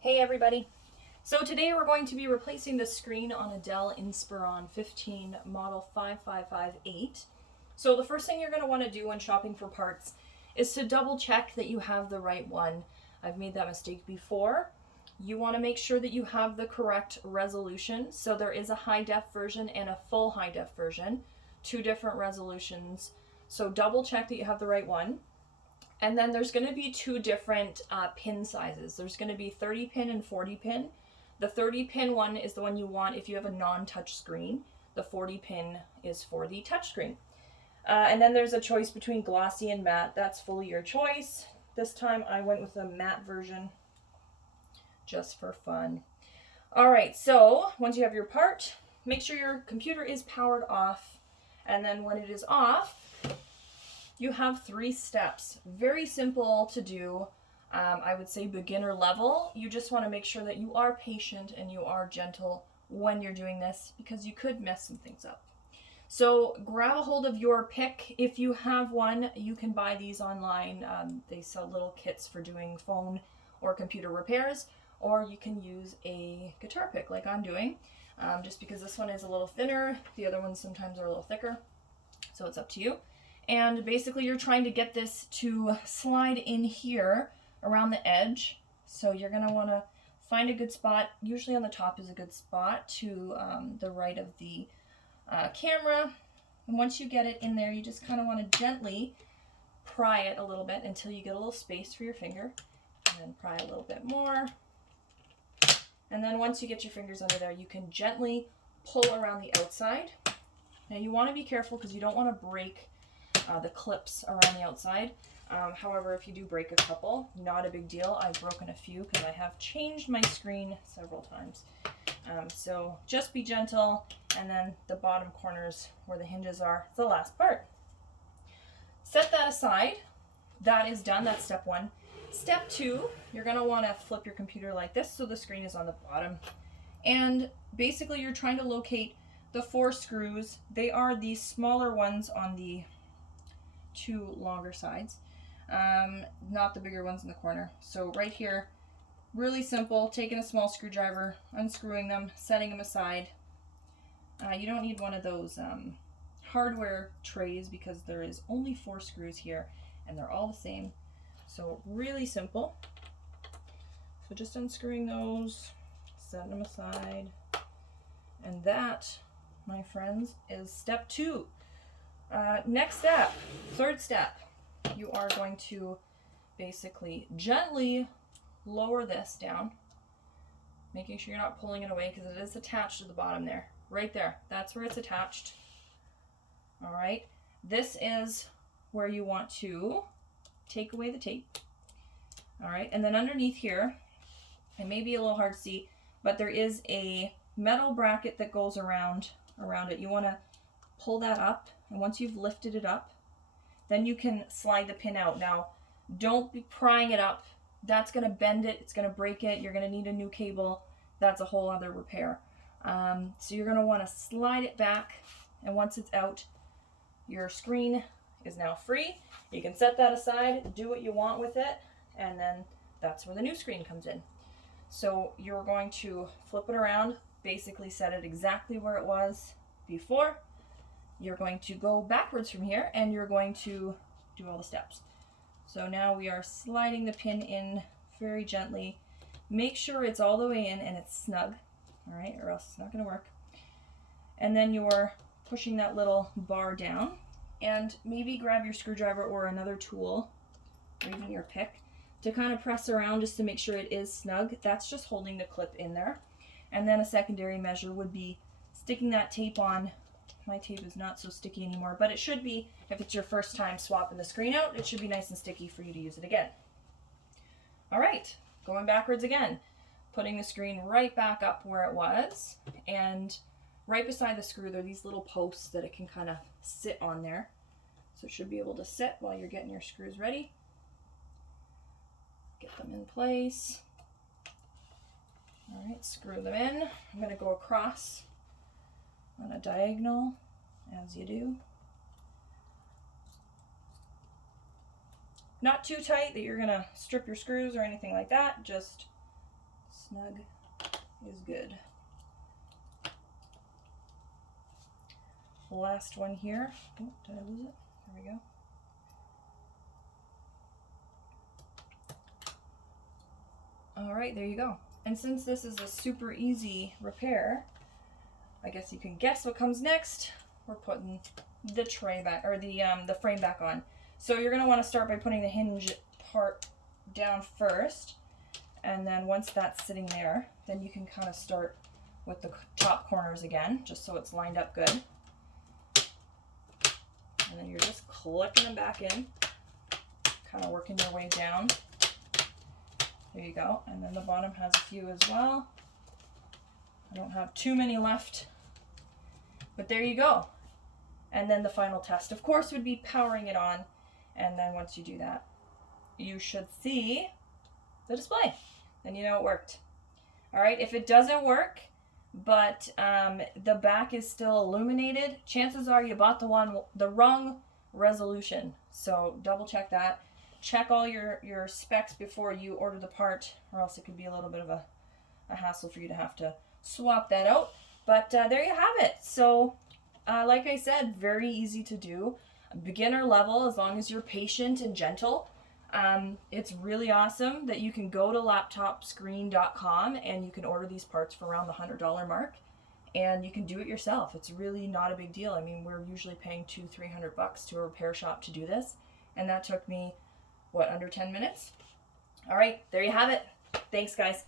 Hey everybody! So today we're going to be replacing the screen on a DELL Inspiron 15 model 5558. So the first thing you're going to want to do when shopping for parts is to double check that you have the right one. I've made that mistake before. You want to make sure that you have the correct resolution. So there is a high def version and a full high def version, two different resolutions. So double check that you have the right one. And then there's going to be two different pin sizes. There's going to be 30 pin and 40 pin. The 30 pin one is the one you want if you have a non-touch screen. The 40 pin is for the touch screen. And then there's a choice between glossy and matte. That's fully your choice. This time I went with a matte version just for fun. All right, so once you have your part, make sure your computer is powered off. And then when it is off, you have 3 steps. Very simple to do. I would say beginner level. You just want to make sure that you are patient and you are gentle when you're doing this because you could mess some things up. So grab a hold of your pick. If you have one, you can buy these online. They sell little kits for doing phone or computer repairs, or you can use a guitar pick like I'm doing. Just because this one is a little thinner, the other ones sometimes are a little thicker. So it's up to you. And basically you're trying to get this to slide in here around the edge. So you're going to want to find a good spot. Usually on the top is a good spot to the right of the camera. And once you get it in there, you just kind of want to gently pry it a little bit until you get a little space for your finger. And then pry a little bit more. And then once you get your fingers under there, you can gently pull around the outside. Now you want to be careful because you don't want to break the clips around the outside. However, if you do break a couple, not a big deal. I've broken a few because I have changed my screen several times. So just be gentle, and then the bottom corners where the hinges are, the last part. Set that aside. That is done. That's step 1. Step 2, you're going to want to flip your computer like this so the screen is on the bottom. And basically you're trying to locate the 4 screws. They are these smaller ones on the 2 longer sides, not the bigger ones in the corner. So right here, really simple, taking a small screwdriver, unscrewing them, setting them aside. You don't need one of those hardware trays because there is only 4 screws here and they're all the same. So really simple. So just unscrewing those, setting them aside. And that, my friends, is step 2. Next step, third step, you are going to basically gently lower this down, making sure you're not pulling it away because it is attached to the bottom there. Right there, that's where it's attached. All right, this is where you want to take away the tape. All right, and then underneath here, it may be a little hard to see, but there is a metal bracket that goes around it. You want to pull that up, and once you've lifted it up, then you can slide the pin out. Now, don't be prying it up. That's going to bend it. It's going to break it. You're going to need a new cable. That's a whole other repair. So you're going to want to slide it back, and once it's out, your screen is now free. You can set that aside, do what you want with it, and then that's where the new screen comes in. So you're going to flip it around, basically set it exactly where it was before. You're going to go backwards from here and you're going to do all the steps. So now we are sliding the pin in very gently. Make sure it's all the way in and it's snug, all right, or else it's not going to work. And then you're pushing that little bar down, and maybe grab your screwdriver or another tool, or even your pick, to kind of press around just to make sure it is snug. That's just holding the clip in there. And then a secondary measure would be sticking that tape on. My tape is not so sticky anymore, but it should be, if it's your first time swapping the screen out, it should be nice and sticky for you to use it again. All right, going backwards again, putting the screen right back up where it was, and right beside the screw there are these little posts that it can kind of sit on there. So it should be able to sit while you're getting your screws ready. Get them in place. All right, screw them in. I'm going to go across on a diagonal, as you do. Not too tight that you're gonna strip your screws or anything like that, just snug is good. Last one here. Oh, did I lose it? There we go. All right, there you go. And since this is a super easy repair, I guess you can guess what comes next. We're putting the tray back, or the frame back on. So you're gonna want to start by putting the hinge part down first, and then once that's sitting there, then you can kind of start with the top corners again, just so it's lined up good. And then you're just clicking them back in, kind of working your way down. There you go. And then the bottom has a few as well. I don't have too many left, but there you go. And then the final test, of course, would be powering it on. And then once you do that, you should see the display. Then you know it worked. All right, if it doesn't work, but the back is still illuminated, chances are you bought the wrong resolution. So double check that. Check all your specs before you order the part, or else it could be a little bit of a hassle for you to have to swap that out. But there you have it. So like I said, very easy to do. Beginner level, as long as you're patient and gentle. It's really awesome that you can go to laptopscreen.com and you can order these parts for around the $100 mark, and you can do it yourself. It's really not a big deal. I mean, we're usually paying $200-300 to a repair shop to do this, and that took me, what, under 10 minutes? All right, there you have it. Thanks, guys.